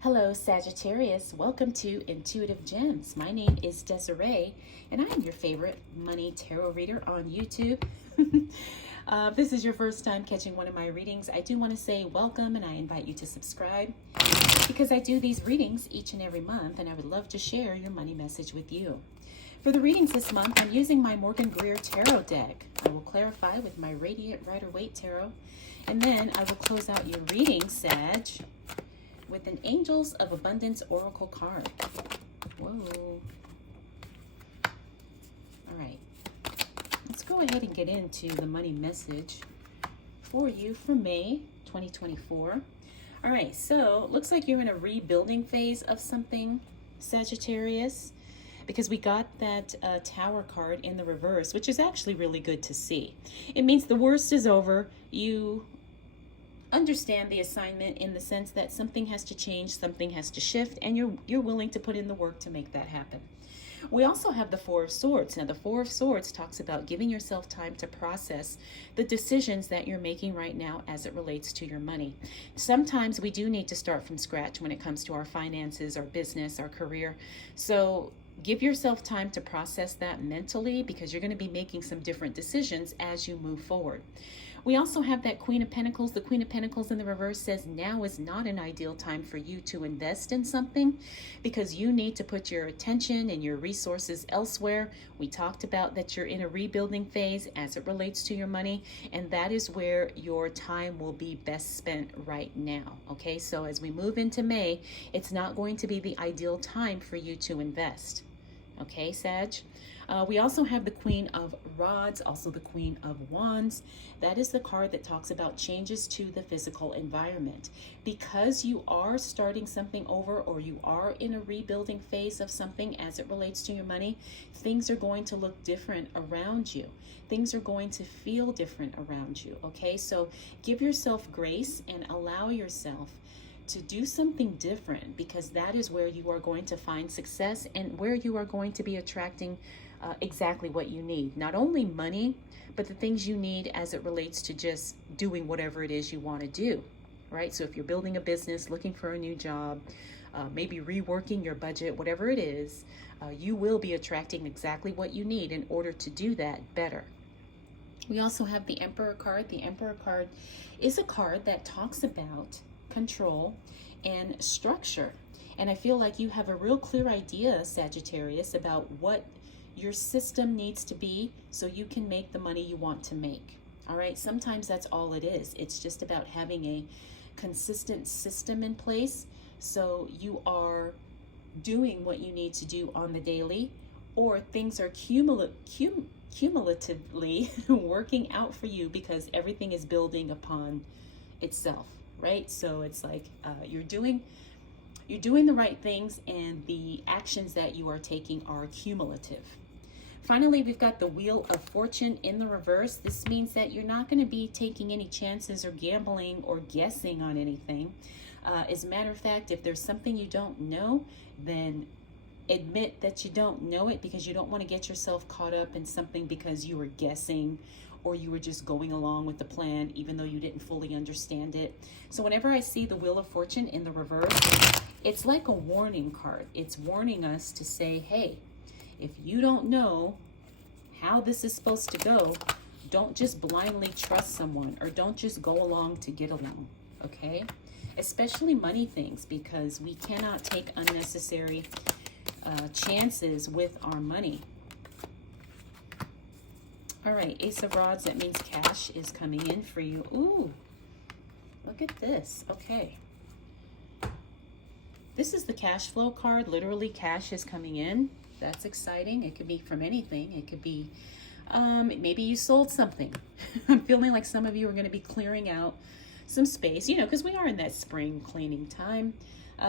Hello, Sagittarius. Welcome to Intuitive Gems. My name is Desiree, and I am your favorite money tarot reader on YouTube. If this is your first time catching one of my readings, I do want to say welcome, and I invite you to subscribe because I do these readings each and every month, and I would love to share your money message with you. For the readings this month, I'm using my Morgan Greer Tarot deck. I will clarify with my Radiant Rider-Waite Tarot, and then I will close out your reading, Sag, with an Angels of Abundance Oracle card. Whoa. All right. Let's go ahead and get into the money message for you for May 2024. All right, so it looks like you're in a rebuilding phase of something, Sagittarius, because we got that Tower card in the reverse, which is actually really good to see. It means the worst is over. You understand the assignment in the sense that something has to change, something has to shift, and you're willing to put in the work to make that happen. We also have the Four of Swords. Now, the Four of Swords talks about giving yourself time to process the decisions that you're making right now as it relates to your money. Sometimes we do need to start from scratch when it comes to our finances, our business, our career. So give yourself time to process that mentally, because you're going to be making some different decisions as you move forward. We also have that Queen of Pentacles. The Queen of Pentacles in the reverse says now is not an ideal time for you to invest in something because you need to put your attention and your resources elsewhere. We talked about that you're in a rebuilding phase as it relates to your money, and that is where your time will be best spent right now. Okay, so as we move into May, it's not going to be the ideal time for you to invest. Okay, Sag? We also have the Queen of Rods, also the Queen of Wands. That is the card that talks about changes to the physical environment. Because you are starting something over, or you are in a rebuilding phase of something as it relates to your money, things are going to look different around you. Things are going to feel different around you, okay? So give yourself grace and allow yourself to do something different, because that is where you are going to find success and where you are going to be attracting exactly what you need. Not only money, but the things you need as it relates to just doing whatever it is you want to do, right? So if you're building a business, looking for a new job, maybe reworking your budget, whatever it is, you will be attracting exactly what you need in order to do that better. We also have the Emperor card. The Emperor card is a card that talks about control and structure. And I feel like you have a real clear idea, Sagittarius, about what your system needs to be so you can make the money you want to make. All right, sometimes that's all it is. It's just about having a consistent system in place so you are doing what you need to do on the daily, or things are cumulatively working out for you because everything is building upon itself, right? So it's like you're doing the right things, and the actions that you are taking are cumulative. Finally, we've got the Wheel of Fortune in the reverse. This means that you're not going to be taking any chances or gambling or guessing on anything. As a matter of fact, if there's something you don't know, then admit that you don't know it, because you don't want to get yourself caught up in something because you were guessing or you were just going along with the plan even though you didn't fully understand it. So whenever I see the Wheel of Fortune in the reverse, it's like a warning card. It's warning us to say, hey, if you don't know how this is supposed to go, don't just blindly trust someone, or don't just go along to get along, okay? Especially money things, because we cannot take unnecessary chances with our money. All right, Ace of Rods, that means cash is coming in for you. Ooh, look at this. Okay. This is the cash flow card. Literally, cash is coming in. That's exciting. It could be from anything. It could be, maybe you sold something. I'm feeling like some of you are going to be clearing out some space, you know, because we are in that spring cleaning time.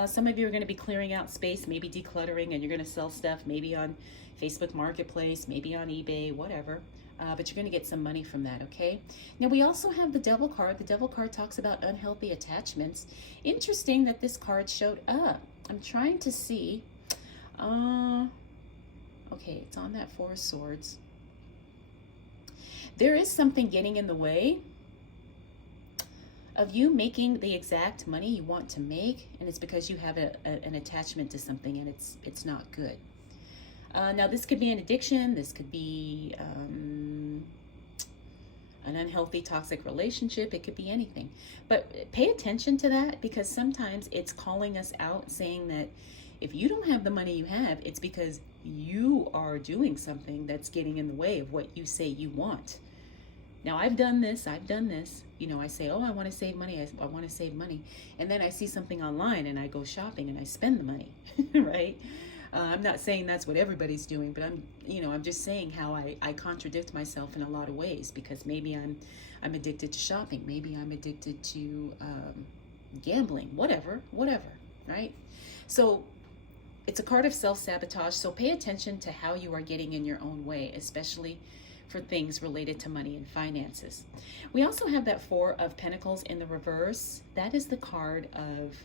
Some of you are going to be clearing out space, maybe decluttering, and you're going to sell stuff maybe on Facebook Marketplace, maybe on eBay, whatever. But you're going to get some money from that, okay? Now, we also have the Devil card. The Devil card talks about unhealthy attachments. Interesting that this card showed up. I'm trying to see. Okay, it's on that Four of Swords. There is something getting in the way of you making the exact money you want to make, and it's because you have an attachment to something, and it's not good. Now, this could be an addiction. This could be an unhealthy, toxic relationship. It could be anything. But pay attention to that, because sometimes it's calling us out, saying that if you don't have the money you have, it's because you are doing something that's getting in the way of what you say you want. Now, I've done this. You know, I say, oh, I want to save money. I want to save money. And then I see something online and I go shopping and I spend the money, right? I'm not saying that's what everybody's doing, but I'm just saying how I contradict myself in a lot of ways, because maybe I'm addicted to shopping. Maybe I'm addicted to gambling, whatever, right? So it's a card of self-sabotage. So pay attention to how you are getting in your own way, especially for things related to money and finances. We also have that Four of Pentacles in the reverse. That is the card of,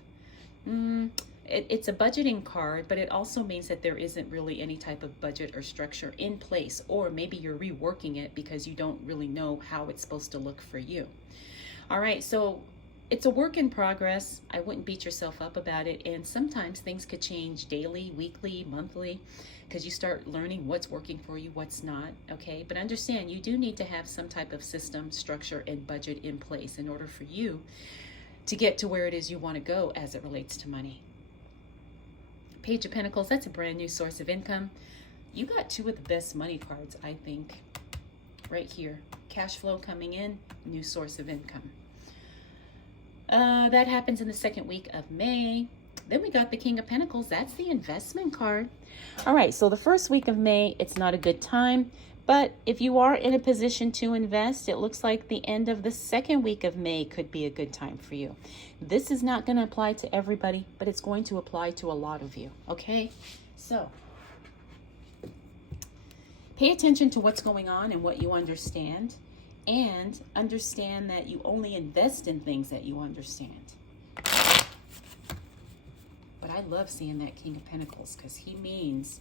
it's a budgeting card, but it also means that there isn't really any type of budget or structure in place, or maybe you're reworking it because you don't really know how it's supposed to look for you. All right, so it's a work in progress. I wouldn't beat yourself up about it. And sometimes things could change daily, weekly, monthly, because you start learning what's working for you, what's not, okay? But understand, you do need to have some type of system, structure, and budget in place in order for you to get to where it is you want to go as it relates to money. Page of Pentacles, that's a brand new source of income. You got two of the best money cards, I think, right here. Cash flow coming in, new source of income. That happens in the second week of May. Then we got the King of Pentacles. That's the investment card. All right, so the first week of May, it's not a good time. But if you are in a position to invest, it looks like the end of the second week of May could be a good time for you. This is not going to apply to everybody, but it's going to apply to a lot of you, okay? So pay attention to what's going on and what you understand, and understand that you only invest in things that you understand. But I love seeing that King of Pentacles, because he means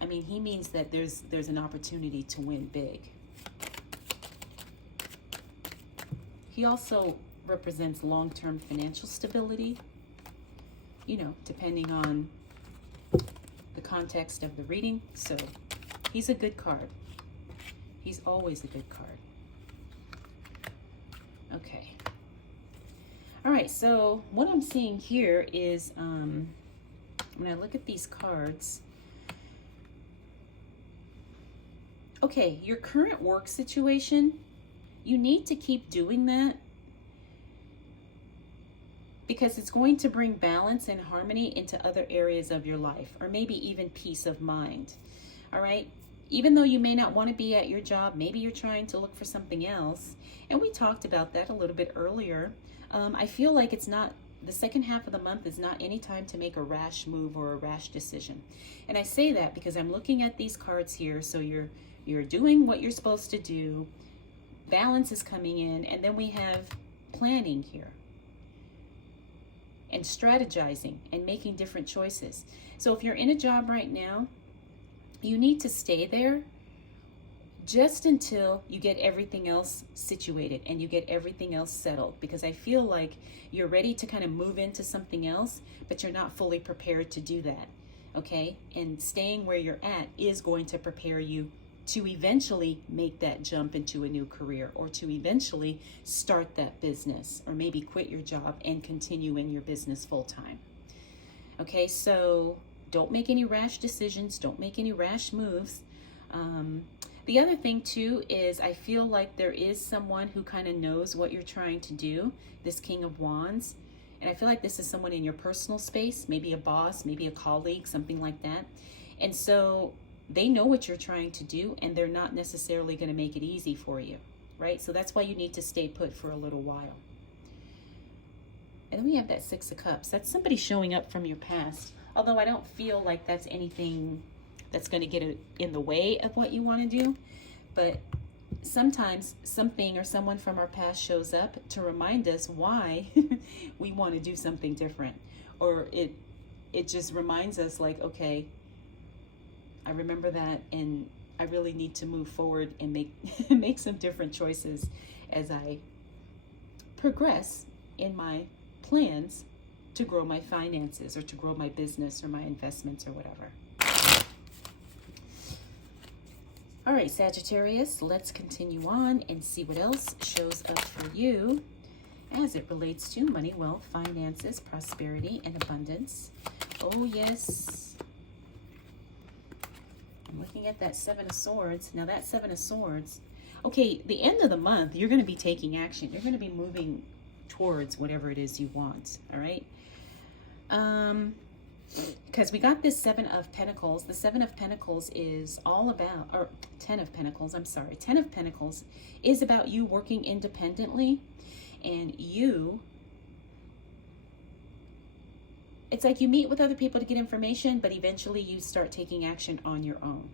that there's an opportunity to win big. He also represents long-term financial stability, you know, depending on the context of the reading. So he's a good card. He's always a good card. Okay. All right, so what I'm seeing here is when I look at these cards, okay, your current work situation, you need to keep doing that, because it's going to bring balance and harmony into other areas of your life, or maybe even peace of mind. All right? Even though you may not want to be at your job, maybe you're trying to look for something else. And we talked about that a little bit earlier. I feel like it's not, the second half of the month is not any time to make a rash move or a rash decision. And I say that because I'm looking at these cards here. So you're doing what you're supposed to do. Balance is coming in. And then we have planning here, and strategizing and making different choices. So if you're in a job right now, you need to stay there just until you get everything else situated and you get everything else settled, because I feel like you're ready to kind of move into something else, but you're not fully prepared to do that, okay? And staying where you're at is going to prepare you to eventually make that jump into a new career, or to eventually start that business, or maybe quit your job and continue in your business full time. Okay, so don't make any rash decisions. Don't make any rash moves. The other thing too is I feel like there is someone who kind of knows what you're trying to do, this King of Wands. And I feel like this is someone in your personal space, maybe a boss, maybe a colleague, something like that. And so they know what you're trying to do, and they're not necessarily going to make it easy for you, right? So that's why you need to stay put for a little while. And then we have that Six of Cups. That's somebody showing up from your past. Although I don't feel like that's anything that's going to get in the way of what you want to do. But sometimes something or someone from our past shows up to remind us why we want to do something different. Or it just reminds us like, okay, I remember that, and I really need to move forward and make some different choices as I progress in my plans to grow my finances or to grow my business or my investments or whatever. All right, Sagittarius, let's continue on and see what else shows up for you as it relates to money, wealth, finances, prosperity, and abundance. Oh, yes. I'm looking at that Seven of Swords. Now, that Seven of Swords, okay, the end of the month, you're going to be taking action. You're going to be moving towards whatever it is you want, all right? Because we got this Seven of Pentacles. The Seven of Pentacles is all about, or 10 of Pentacles, I'm sorry. 10 of Pentacles is about you working independently and you, it's like you meet with other people to get information, but eventually you start taking action on your own.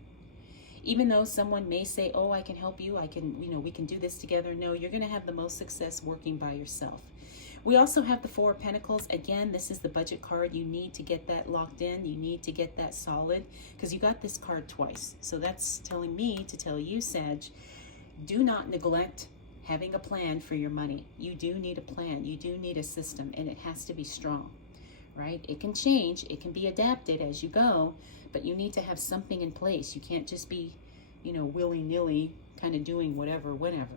Even though someone may say, oh, I can help you, I can, we can do this together. No, you're going to have the most success working by yourself. We also have the Four of Pentacles. Again, this is the budget card. You need to get that locked in. You need to get that solid because you got this card twice. So that's telling me to tell you, Sag, do not neglect having a plan for your money. You do need a plan. You do need a system, and it has to be strong, right? It can change. It can be adapted as you go, but you need to have something in place. You can't just be, willy-nilly kind of doing whatever, whenever.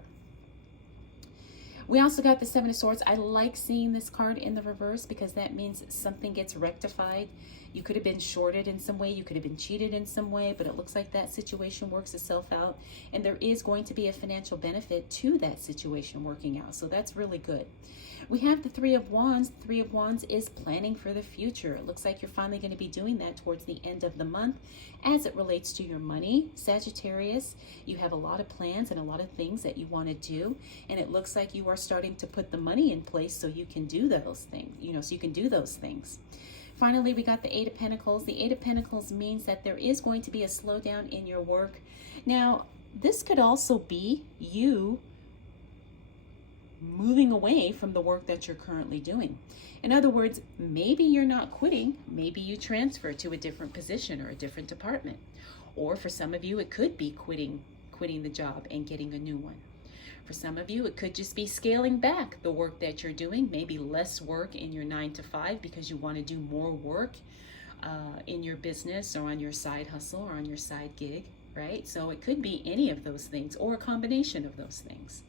We also got the Seven of Swords. I like seeing this card in the reverse because that means something gets rectified. You could have been shorted in some way. You could have been cheated in some way, but it looks like that situation works itself out. And there is going to be a financial benefit to that situation working out. So that's really good. We have the Three of Wands. The Three of Wands is planning for the future. It looks like you're finally going to be doing that towards the end of the month as it relates to your money. Sagittarius, you have a lot of plans and a lot of things that you want to do. And it looks like you are starting to put the money in place so you can do those things, so you can do those things. Finally, we got the Eight of Pentacles. The Eight of Pentacles means that there is going to be a slowdown in your work. Now, this could also be you moving away from the work that you're currently doing. In other words, maybe you're not quitting. Maybe you transfer to a different position or a different department. Or for some of you, it could be quitting the job and getting a new one. For some of you, it could just be scaling back the work that you're doing, maybe less work in your 9 to 5 because you want to do more work in your business or on your side hustle or on your side gig, right? So it could be any of those things or a combination of those things.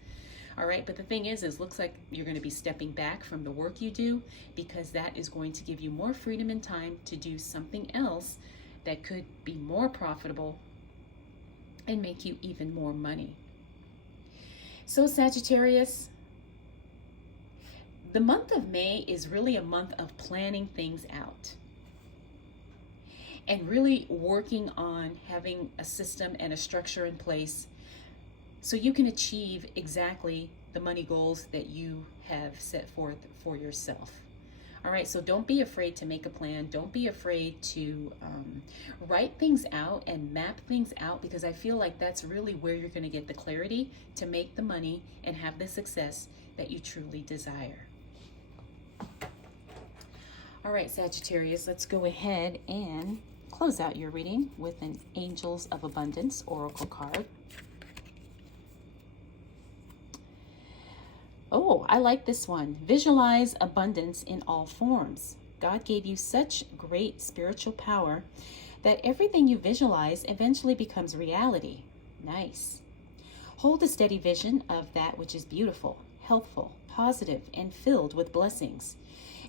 All right, but the thing is looks like you're going to be stepping back from the work you do because that is going to give you more freedom and time to do something else that could be more profitable and make you even more money. So Sagittarius, the month of May is really a month of planning things out and really working on having a system and a structure in place so you can achieve exactly the money goals that you have set forth for yourself. All right, so don't be afraid to make a plan. Don't be afraid to write things out and map things out because I feel like that's really where you're going to get the clarity to make the money and have the success that you truly desire. All right, Sagittarius, let's go ahead and close out your reading with an Angels of Abundance Oracle card. Oh, I like this one. Visualize abundance in all forms. God gave you such great spiritual power that everything you visualize eventually becomes reality. Nice. Hold a steady vision of that which is beautiful, healthful, positive, and filled with blessings.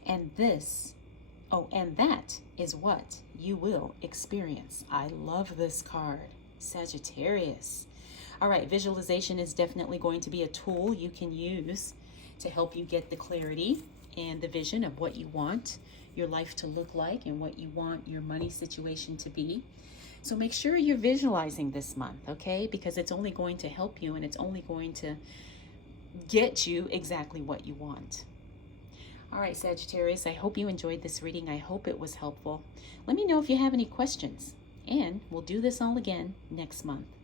And that is what you will experience. I love this card, Sagittarius. All right, visualization is definitely going to be a tool you can use to help you get the clarity and the vision of what you want your life to look like and what you want your money situation to be. So make sure you're visualizing this month, okay? Because it's only going to help you and it's only going to get you exactly what you want. All right, Sagittarius, I hope you enjoyed this reading. I hope it was helpful. Let me know if you have any questions, and we'll do this all again next month.